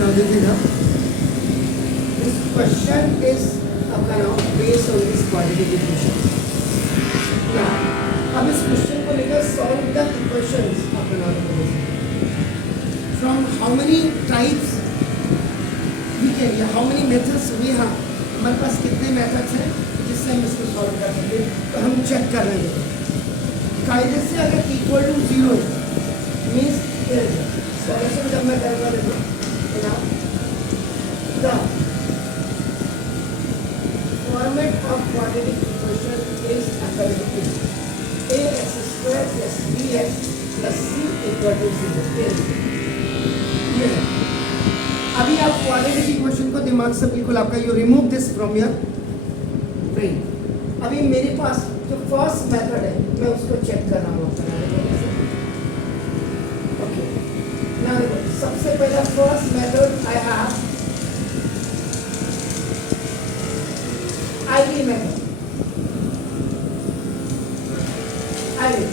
Now देखिएगा, this question is आपका नाम based on this quadratic equation. Now, अब इस क्वेश्चन को लेकर solve the equations आपका नाम from how many types we can, या how many methods we have. हमारे पास कितने methods हैं जिससे हम इसको solve कर सकते हैं, तो हम check कर रहे हैं. कायदे से अगर equal to 0 means सॉल्यूशन जब मैं करूँगा देखो the format of quadratic equation is apparently ax square plus bx plus c equal to 0. ये है. अभी आप क्वाड्रेटिक इक्वेशन को दिमाग से बिल्कुल आपका you remove this from your brain. अभी मेरे पास जो फर्स्ट मेथड है मैं उसको चेक कर रहा हूँ. ओके, नाउ सबसे पहला first method I have IV method. IV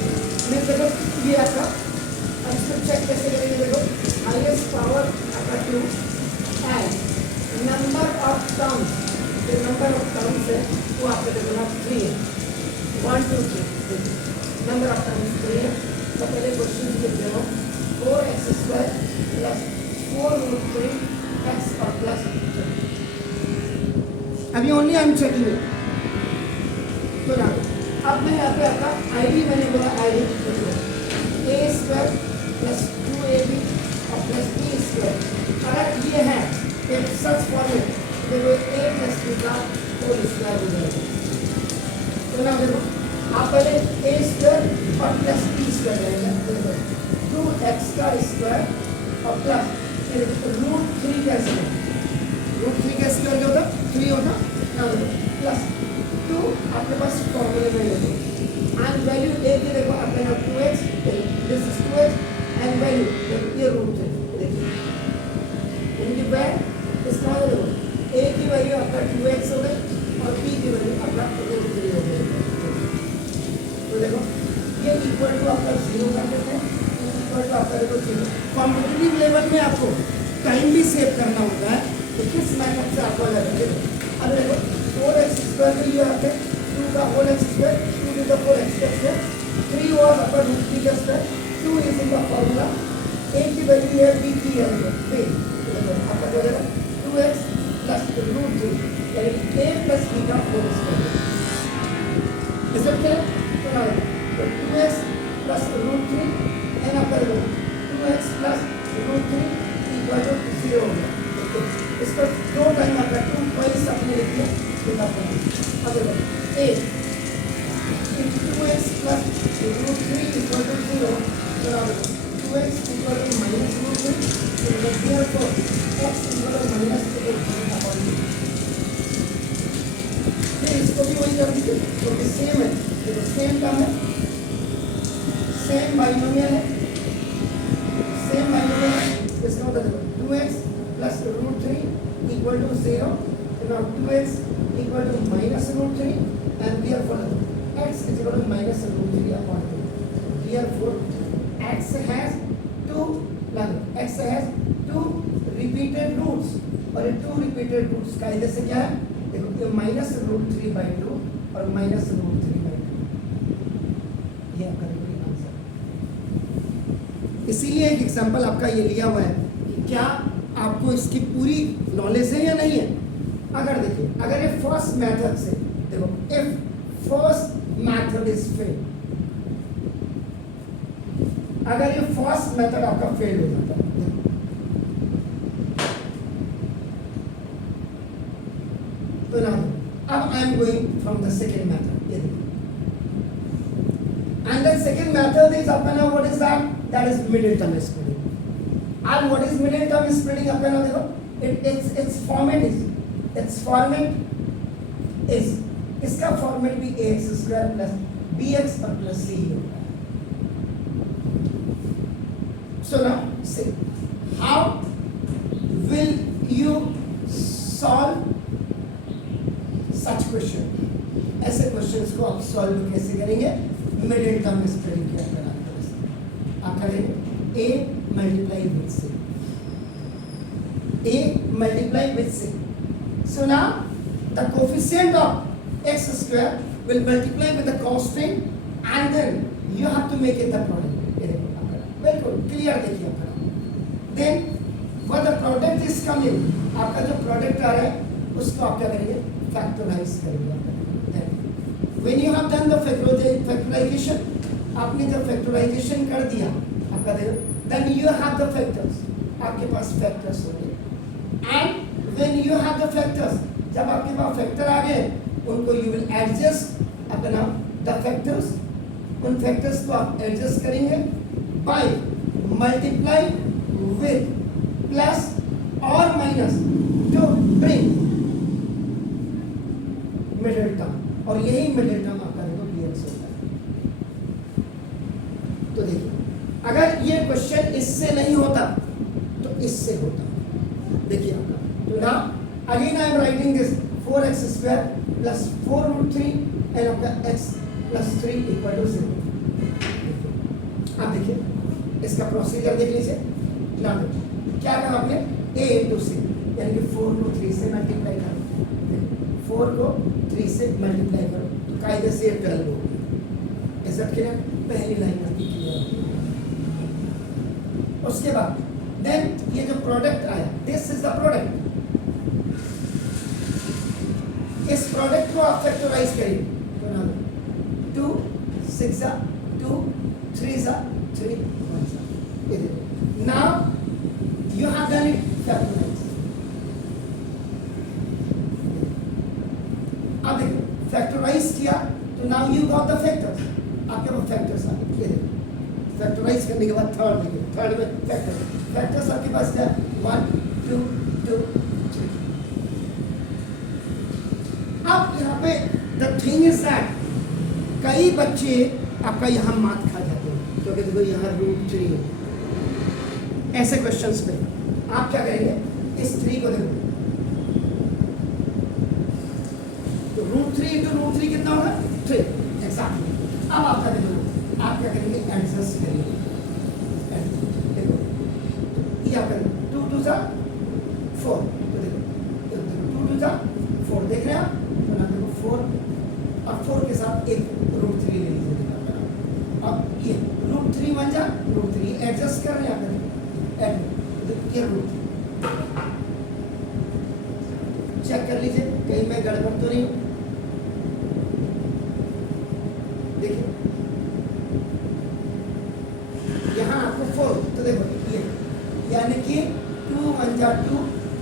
मैं देखो ये आपका, अब इसको चेक कैसे करेंगे. देखो हाईएस्ट पावर आपका 2 एंड नंबर ऑफ टर्म्स, जो नंबर ऑफ टर्म्स है वो आपके देखो 3 है. 1 2 3 नंबर ऑफ टर्म्स 3 है. तो पहले क्वेश्चन लिखते हो 4x square plus 4 root 3 x और प्लस. अभी only I am checking it. तो ना अब मैं यहाँ पे आपका आईडी मैंने बोला ID A square plus 2ab और प्लस बी स्क्वायर. अगर ये है एक सच फॉर्मेट देखो a प्लस बी का होल स्क्वायर हो जाएगा. तो ना देखो आप पहले a स्क्वायर और प्लस बी स्क्वायर रहेगा 2x का स्क्वायर और प्लस रूट 3 का स्क्वायर. रूट 3 का स्क्वायर क्या होता 3 होता ना प्लस 2 आपके पास फॉर्मूले में लेते एंड वैल्यू a की देखो आपके यहाँ 2x this is 2x and value ये रूट 3 देखिए इनकी वैल्यू इसका देखो a की वैल्यू आपका 2x हो गई और b की वैल्यू आपका रूट 3 हो गई. तो देखो ये इक्वल टू आपका 0 कर देते हैं. इक्वल टू आपका देखो 0. कॉम्पिटिटिव लेवल में आपको टाइम भी सेव करना होता है तो किस मेथड से आपको लगेगा. अब देखो 4x स्क्वायर में ये आते 2 का whole x square 2 to the 4x square 3 और आपका रूट 3 का square 2 is in the formula. a की वैल्यू है b की है 3. आपका हो जाएगा 2x प्लस रूट 3 यानी a प्लस b का होल स्क्वायर. इस सबसे तो 2x प्लस रूट 3 एंड आपका 2x plus root 3 equal to 0 हो गया. इसका दो टाइम आता है 2 ट्वाइस आपने लिख दिया. अब देखो a 2x plus root 3 equal to 0. तो now 2x equal to minus root 3 तो therefore x equal to minus 3 फिर इसको भी वही कर दीजिए क्योंकि सेम है. तो सेम टर्म है, सेम बाइनोमियल है, सेम बाइनोमियल है. इसका मतलब देखो 2x plus root 3 equal to 0. now 2x equal to minus root 3 and therefore x is equal to minus root 3 upon 2. Therefore x has two repeated roots और ये 2 repeated roots कायदे से क्या है देखो ये minus root 3 by 2 और minus root 3 by 2. ये आपका आंसर. इसीलिए एक एग्जांपल आपका ये लिया हुआ है कि क्या आपको इसकी पूरी नॉलेज है या नहीं है. अगर देखिए अगर ये फर्स्ट मेथड से देखो if first method is fail, अगर ये फर्स्ट मेथड आपका फेल हो जाता है तो ना अब I am going from the second method. ये देखो and the second method is आपका ना what is that is middle term splitting. And what is middle term splitting आपका ना देखो इट्स फॉर्मेट इज इसका फॉर्मेट भी ax स्क्वायर प्लस bx और प्लस c होता है. सो नाउ से how will you solve such question. ऐसे क्वेश्चंस को आप सॉल्व कैसे करेंगे मिडिल टर्म स्प्लिटिंग के अंदर आप करेंगे a multiply with c. a multiplied with c. So now the coefficient of x square will multiply with the constant and then you have to make it the product. ये देखो आपका बिल्कुल clear देखिए आपका. Then when the product is coming, आपका जो product आ रहा है उसको आप क्या करेंगे, factorize करेंगे आपका. Then when you have done the factorization, आपने जब factorization कर दिया आपका देखो, then you have the factors. आपके पास factors होंगे. And when you have the factors, जब आपके पास factor आ गए उनको you will adjust अपना the factors, उन factors को आप adjust करेंगे by multiply with plus or minus to bring middle term, और यही middle term आपका देखो dx होता है. तो देखिए अगर ये क्वेश्चन इससे नहीं होता तो इससे होता. देखिए आपका तो ना again I am writing this 4x square plus 4 root 3 and आपका x प्लस 3 इक्वल टू 0. आप देखिए इसका प्रोसीजर देख लीजिए ना. क्या कहा आपने, a इंटू सी यानी कि 4 को 3 से मल्टीप्लाई करो, 4 को 3 से मल्टीप्लाई करो तो कायदे से 12 होगी. ऐसा क्या पहली लाइन आपकी क्लियर. उसके बाद देन ये जो प्रोडक्ट आया, दिस इज द प्रोडक्ट. इस प्रोडक्ट को आप फैक्टराइज करिए तो ना 2 6 2 3 3 1. ये देखो now you have done it factorise. अब देखो फैक्टराइज किया तो now you got the factors. आपके पास फैक्टर्स आ गए. ये देखो फैक्टराइज करने के बाद थर्ड देखिए, थर्ड में फैक्टर्स आपके पास क्या 1 2 2 3. अब यहाँ पे द थिंग इज दैट कई बच्चे आपका यहाँ मात खा जाते हैं क्योंकि देखो यहाँ रूट 3 है. ऐसे क्वेश्चंस पे आप क्या करेंगे, इस 3 को देखो तो रूट 3 इंटू रूट 3 कितना होगा 3 एक्सैक्टली. अब आपका देखो आप क्या करेंगे, एडजस्ट करेंगे. देखो ये आप करेंगे 2 2 4 तो देखो 2 2 4 देख रहे हैं आप. तो ना देखो 4 और 4 के साथ एक रूट 3 ले लीजिए. अब ये रूट 3 बन जा रूट 3 एडजस्ट कर रहे हैं आप. ये रूट चेक कर लीजिए कहीं मैं गड़बड़ तो नहीं हूँ. देखिए यहाँ आपको 4 तो देखो ये यानी कि 2 1 जा 2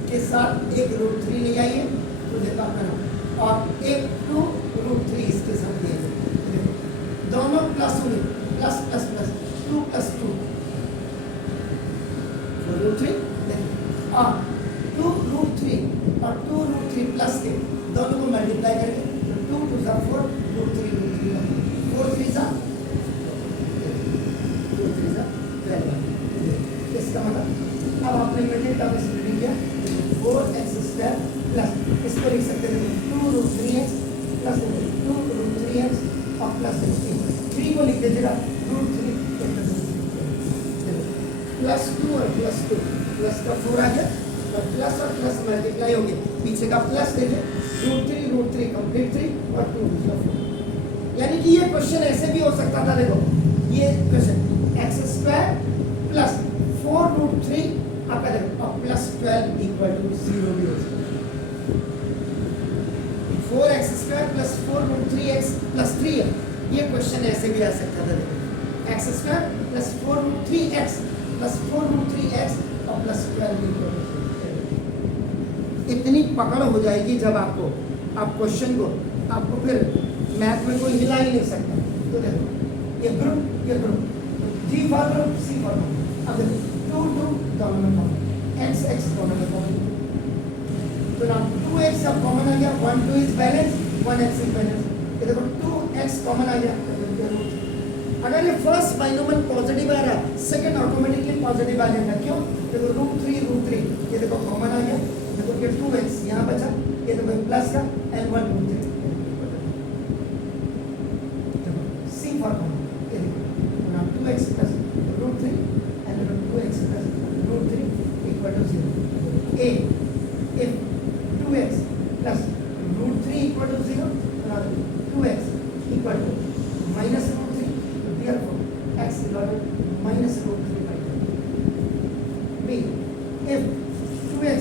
के साथ एक रूट 3 ले आइए तो देखो आपका नाम, और एक 2 रूट 3 इसके साथ ले आइए. दोनों प्लस होंगे, plus plus plus 2 plus 2 root 3 और 2 रूट 3 और 2 रूट 3 प्लस के दोनों को मल्टीप्लाई करेंगे तो 2 2 जा 4 रूट 3 4 3 जा 2 3 जा 12. इसका मतलब अब आपने मिडिल टर्म स्प्लिटिंग किया 4x स्क्वायर प्लस इसको लिख सकते हैं 2 root 3x plus 2 root 3x और प्लस 3 को लिख दीजिएगा रूट 3 प्लस 2 और प्लस 2 प्लस का 4 आ गया और प्लस मल्टीप्लाई हो गया. पीछे का प्लस देखिए रूट 3 कंप्लीट 3 और 2 दूसरा 4. यानी कि ये क्वेश्चन ऐसे भी हो सकता था. देखो ये question x square plus 4 root 3 आपका देखो और प्लस 12 इक्वल टू 0 भी हो सकता है. 4x square plus 4 root 3x plus 3 है. ये क्वेश्चन ऐसे भी आ सकता था. देखो x square plus 4 root 3x plus 4 root 3x और प्लस 12 इक्वल टू 0. इतनी पकड़ हो जाएगी जब आपको आप क्वेश्चन को आपको फिर मैथ में कोई हिला ही नहीं सकता. तो देखो ये group G for group C for group. अब देखो 2 2 दोनों में कॉमन, x दोनों में कॉमन. तो ना 2x अब कॉमन आ गया, 1 2 is balance 1x is balance. ये देखो 2x कॉमन आ गया. अगर ये फर्स्ट बाइनोमियल पॉजिटिव आ रहा है सेकंड ऑटोमेटिकली पॉजिटिव आ जाएगा. क्यों, देखो रूट 3 ये देखो कॉमन आ गया. देखो ये 2x यहाँ बचा, ये देखो प्लस का and 1 root 3 C for common. ये देखो now 2x plus root 3 and 2x plus root 3 equal to 0. a if 2x plus root 3 equal to 0, 2x equal to minus root 3, therefore x equal to minus root 3 by 2. b if 2x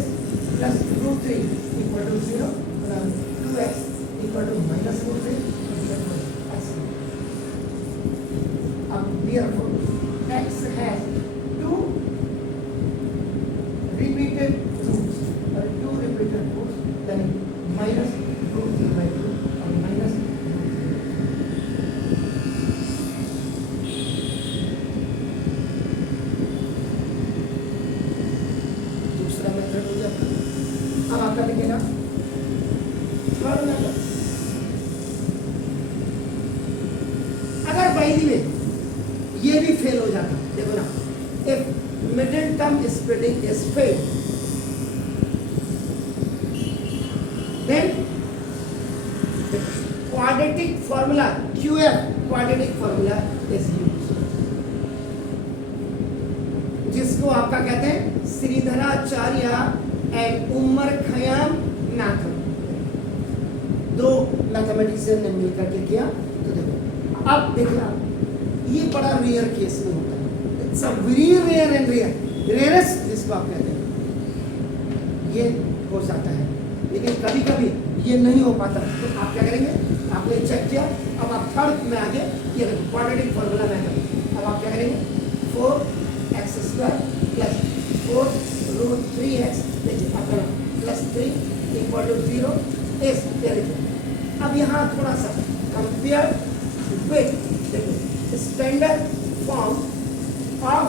plus root 3 equal to 0, 2x equal to minus root 3, therefore x. Therefore x has two repeated roots, then minus root 3 by 2 or minus दूसरा method हो जाता है। अब आपका लिखेगा third method. अगर by the way ये भी फेल हो जाता, देखो ना, if middle term splitting is fail, then quadratic formula QF quadratic formula is used, जिसको आपका कहते हैं श्रीधराचार्य एंड उमर खयाम मैथड। दो मैथमेटिशियन ने मिलकर के किया। तो देखो अब देखिए आप, ये बड़ा रेयर केस में होता है, it's a very rare and rarest जिसको आप कहते हैं, ये हो जाता है। लेकिन कभी कभी ये नहीं हो पाता, तो आप क्या करेंगे, आपने चेक किया, अब आप थर्ड में आगे ये क्वाड्रेटिक फॉर्मूला में आगे, अब आप क्या करेंगे, 4x² प्लस 4 रूट 3x, देखिए आपका प्लस 3 इक्वल टू 0 इज, देखिए अब यहाँ थोड़ा सा कंपेयर विथ देखिए standard form of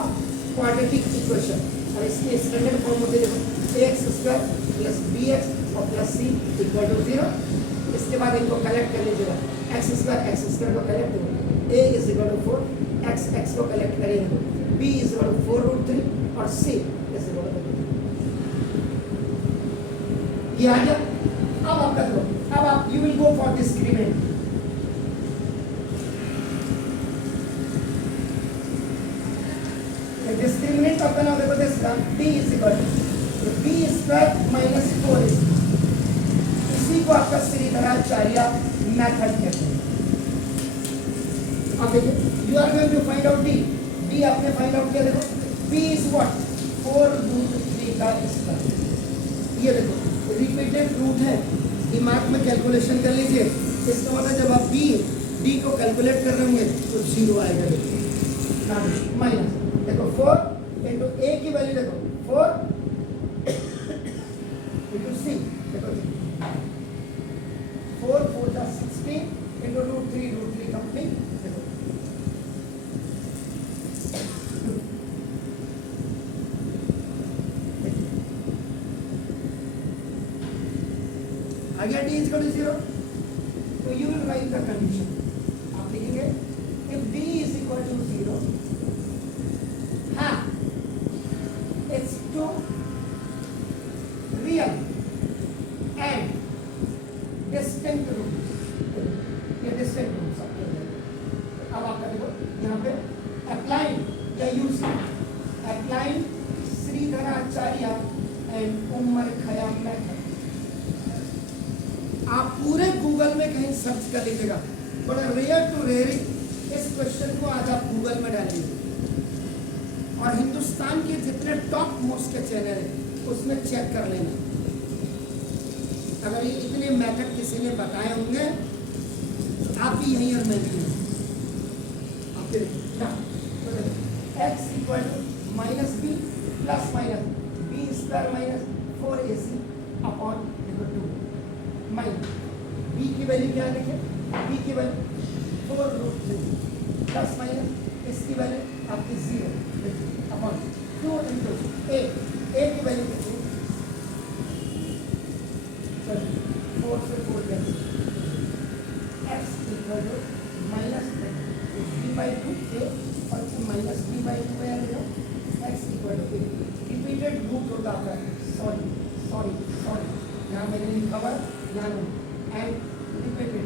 quadratic equation, और इसके स्टैंडर्ड फॉर्म होते देखो ax² प्लस bx और प्लस c इक्वल टू 0। इसके बाद इनको कलेक्ट कर लीजिएगा, x² को कलेक्ट करो, a is equal to 4, x को कलेक्ट करेंगे, b is equal to 4 root 3 और c इज इक्वल टू, ये आ गया। अब आप कर दो, अब आप you will go for discriminant. Discriminant का नाम देखो, this b is equal to b² minus 4 इसी को आपका श्रीधराचार्य मेथड कहते हैं। अब देखिए, you are going to find out d आपने फाइंड आउट किया, देखो b इज व्हाट 4 रूट 3 का स्क्वायर। ये देखो रिपीटेड रूट है, दिमाग में कैलकुलेशन कर लीजिए, इसका मतलब जब आप d को कैलकुलेट कर रहे होंगे तो 0 आएगा, देखो माइनस, देखो 4 इंटू a की वैल्यू देखो 4 इंटू c, देखो 4 4 जा 16 इंटू रूट 3 कंप्लीट, देखो आ गया d इक्वल टू 0। तो you will write the condition, आप लिखेंगे if d is equal to 0 it's two real and distinct roots, ये distinct roots आपके हैं। अब आपका देखो यहाँ पे applying या using applying Sridharacharya and Omar Khayyam method, आप पूरे गूगल में कहीं सर्च कर लीजिएगा, बड़ा रेयर टू रेयर इस क्वेश्चन को आज आप गूगल में डालिए, और हिंदुस्तान के जितने टॉप मोस्ट के चैनल हैं उसमें चेक कर लेना। अगर ये इतने मेथड किसी ने बताए होंगे तो आप भी यहीं और मैं भी हूँ। X equal to minus b plus minus b² minus 4ac upon 2 minus b की वैल्यू क्या लिखे, b की वैल्यू 4 रूट 3 प्लस माइनस इसकी वैल्यू आपकी 0 अपॉन 2 इंटू a की वैल्यू कितनी, 4 से 4 cancel, x equal to minus b/2 a और माइनस b/2 है, x equal to repeated root होगा आपका, सॉरी यहाँ मैंने लिखा हुआ यहाँ and repeated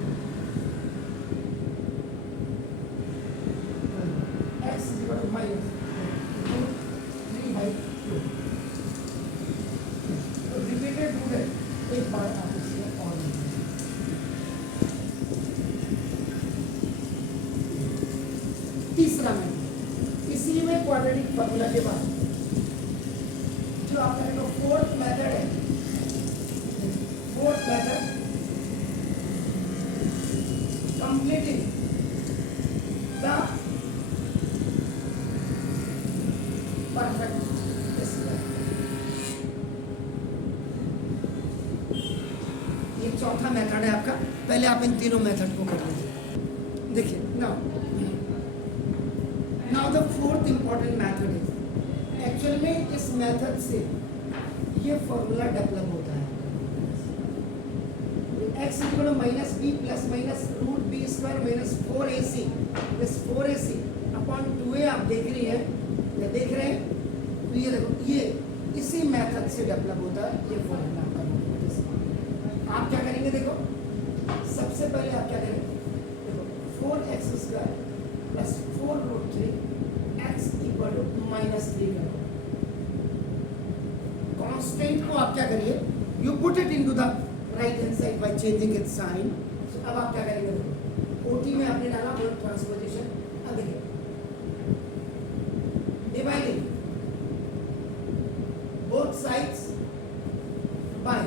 x equal to minus 3/2 formula के बाद जो आपका देखो फोर्थ मेथड है, fourth method completing the perfect square. ये चौथा मेथड है आपका। पहले आप इन तीनों मेथड को कर लीजिए। देखिए now the fourth important method is, actual में इस मेथड से ये फॉर्मूला डेवलप होता है, x equal to minus b plus minus root b square minus 4ac plus 4ac upon 2a। आप देख रही है या देख रहे हैं, तो ये देखो ये इसी मेथड से डेवलप होता है ये फॉर्मूला आपका। आप क्या करेंगे, देखो सबसे पहले आप क्या करेंगे, देखो 4x square plus 4 root 3 x equal to minus 3 करो। कांस्टेंट को आप क्या करिए, you put it into the right hand side by changing its sign. अब आप क्या करेंगे, देखो ओटी में आपने डाला और ट्रांसपोजिशन। अब देखिए dividing both sides by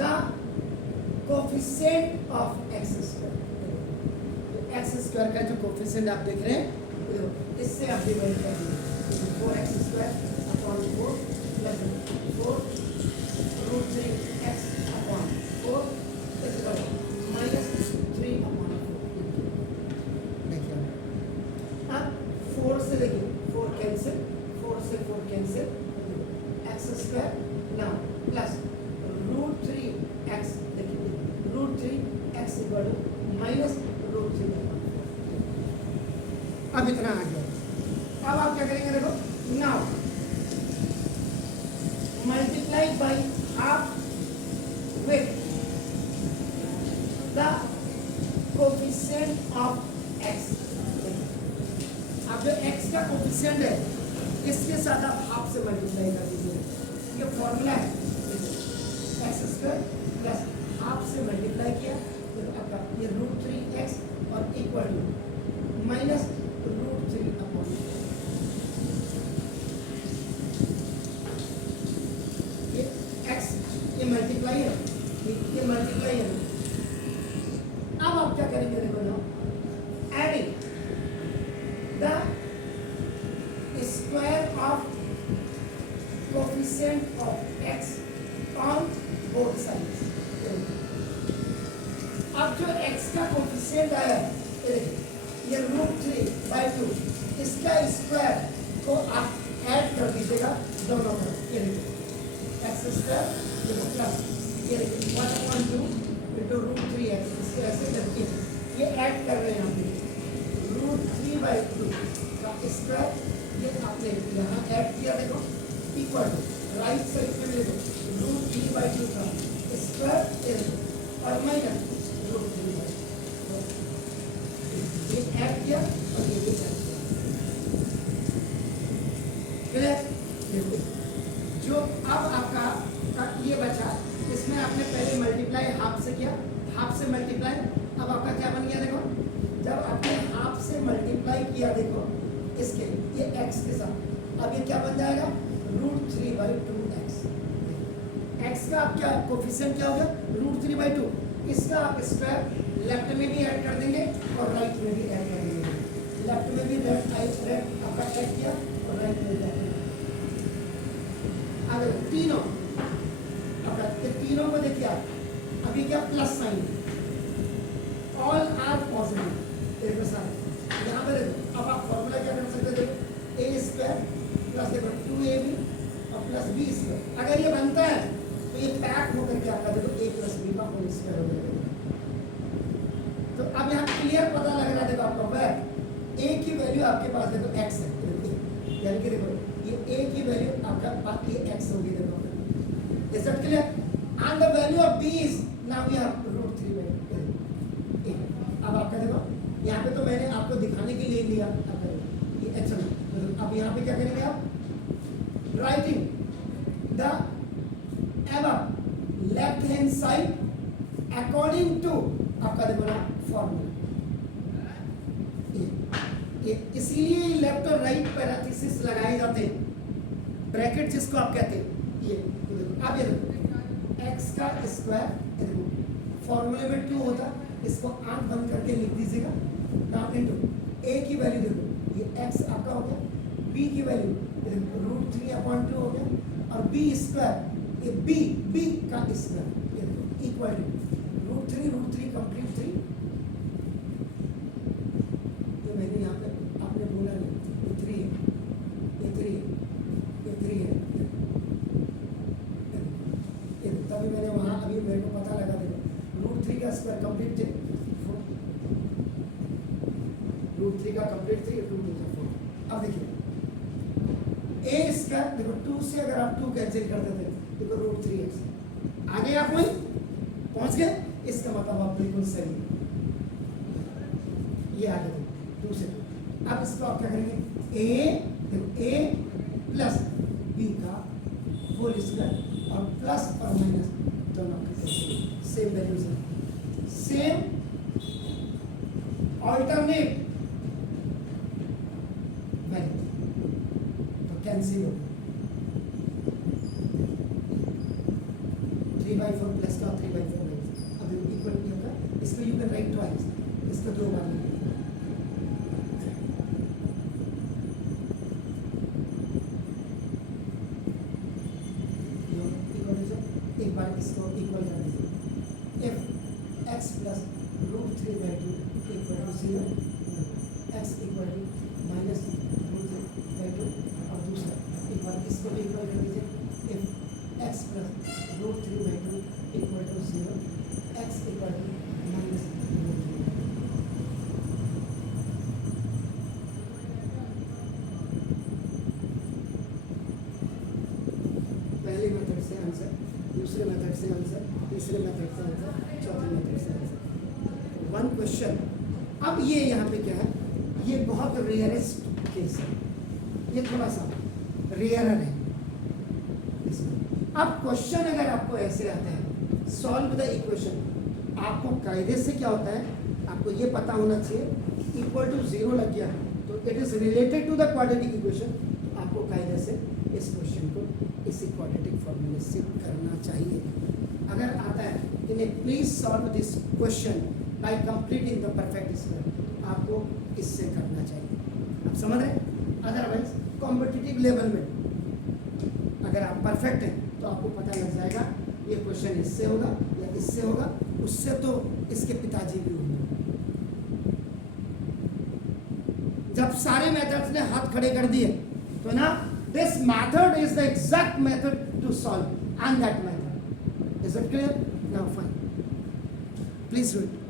the coefficient of x square. X square का जो कोफिशिएंट आप देख रहे हैं, इससे आप डिवाइड कर दीजिए 4x square upon 4 plus 4 root 3x upon 4 equal minus 3 upon 4। देखिए अब 4 से देखिए 4 कैंसिल, 4 से 4 cancel, x square now plus root 3x, देखिए root 3x equal minus root 3 upon 4। अब इतना आ गया। अब आप क्या करेंगे, देखो now multiplied by half with the coefficient of x। अब जो x का कोफिशिएंट है इसके साथ आप हाफ से मल्टीप्लाई कर दीजिए। ये फॉर्मूला है, एक्स स्क्वायर प्लस हाफ से मल्टीप्लाई किया तो आपका ये रूट 3x और equal to minus root 3 upon ये x, ये मल्टीप्लाई है, ये मल्टीप्लाई है। अब आप क्या करेंगे, देखो ना adding the square of coefficient of x on both sides. अब जो x का कोफिशिएंट आया है ये रूट 3/2, इसका स्क्वायर को आप ऐड कर दीजिएगा दोनों तरफ। ये देखिए एक्स स्क्वायर प्लस ये देखिए 1/2 इंटू रूट 3x, इसके ऐसे करके ये ऐड कर रहे हैं हम रूट 3/2 का स्क्वायर, ये आपने यहाँ ऐड किया देखो इक्वल टू राइट साइड में देखो रूट 3/2 का स्क्वायर और माइनस रूट 3/2 ये ऐड किया और ये भी ऐड किया। क्लियर? देखो जो अब आपका ये बचा, इसमें आपने पहले मल्टीप्लाई हाफ से किया, हाफ से मल्टीप्लाई, अब आपका क्या बन गया, देखो जब आपने हाफ से मल्टीप्लाई किया देखो इसके ये x के साथ, अब ये क्या बन जाएगा रूट 3/2x। x का आप क्या कोफिशिएंट क्या हो गया रूट 3/2, इसका आप स्क्वायर लेफ्ट में भी ऐड कर देंगे और राइट में भी ऐड कर देंगे। लेफ्ट में भी लेफ्ट आपका ऐड किया और राइट में भी ऐड किया। अगर तीनों आपका तीनों को देखिए आप अभी क्या plus sign, all are positive एक साथ यहाँ पे देखो। अब आप फॉर्मूला क्या कर सकते देखो ए स्क्वायर प्लस देखो 2ab और प्लस बी स्क्वायर। अगर ये बनता है तो ये पैक होकर के आपका देखो a प्लस बी का होल स्क्वायर हो जाएगा। तो अब यहाँ क्लियर पता लग रहा है देखो आपको बैक a की वैल्यू आपके पास देखो x है, यानी कि देखो ये a की वैल्यू आपका पास ये x होगी देखो। Is that clear? And the value of b is now we have root 3/2। अब आपका देखो यहाँ पे तो मैंने आपको दिखाने के लिए लिया, अब ये अच्छा। अब यहाँ पे क्या करेंगे आप writing the above left hand side according to आपका देखो ना फॉर्मूला इसीलिए लेफ्ट और राइट पैरेंथेसिस लगाए जाते हैं, ब्रैकेट जिसको आप कहते हैं। ये अब ये देखो एक्स का स्क्वायर, देखो फॉर्मूले में 2 होता, इसको आंख बंद करके लिख दीजिएगा। नाउ इनटू ए की वैल्यू देखो, ये एक्स आपका हो गया, बी की वैल्यू √3/2 हो गया, और बी स्क्वायर, ये बी का स्क्वायर, ये देखो इक्वल टू √3 कंप्लीट 3, ये मैंने यहाँ पे आपने बोला नहीं, ये 3 है, ये 3 है, ये 3 है, ये तभी मैंने वहाँ अभी मेरे को पता लगा, देखो √3 का स्क्वायर कंप्लीट 3, √3 का कंप्लीट 3, 2 2 4। अब देखिए ए स्क्वायर, देखो 2 से अगर आप 2 कैंसिल कर देते, देखो √3x आगे आप वहीं पहुंच गए, इसका मतलब आप बिल्कुल सही, ये आगे देखो 2 से 2। अब इसको आप क्या करेंगे, ए देखो ए प्लस बी का होल स्क्वायर और प्लस और माइनस दोनों सेम वैल्यूज है, सेम ऑल्टरनेट वैल्यू, तो कैंसिल हो 3/4 प्लस का 3/4 माइनस, अब इक्वल नहीं होगा, इसको यू कैन राइट ट्वाइस, इसको 2 बार लिखिए, एक बार इसको इक्वल कर दीजिए, f x plus √3/2 equal to 0, x equal to minus √3/2, और दूसरा एक बार इसको भी इक्वल कर दीजिए, f x plus √3/2 equal to 0, x equal to minus √3। पहले मेथड से आंसर, दूसरे मेथड से आंसर, तीसरे मेथड से आंसर, चौथे मेथड से आंसर, 1 क्वेश्चन। अब ये यहाँ पे क्या है, ये बहुत रेयरेस्ट केस है, ये थोड़ा सा रेयर है इसमें। अब क्वेश्चन अगर आपको ऐसे आता है, सॉल्व द इक्वेशन, आपको कायदे से क्या होता है, आपको ये पता होना चाहिए इक्वल टू 0 लग गया तो it is related to the quadratic equation, तो आपको कायदे से इस क्वेश्चन को इसी क्वाड्रेटिक फॉर्मूले से करना चाहिए। अगर आता है कि please solve this question by completing the perfect square, आपको इससे करना चाहिए, आप समझ रहे हैं। अदरवाइज कॉम्पिटिटिव लेवल में अगर आप परफेक्ट हैं तो आपको पता लग जाएगा ये क्वेश्चन इससे होगा या इससे होगा, उससे तो इसके पिताजी भी होंगे। जब सारे मेथड्स ने हाथ खड़े कर दिए तो ना this method is the exact method to solve, and that method is it clear now? Fine, please do it.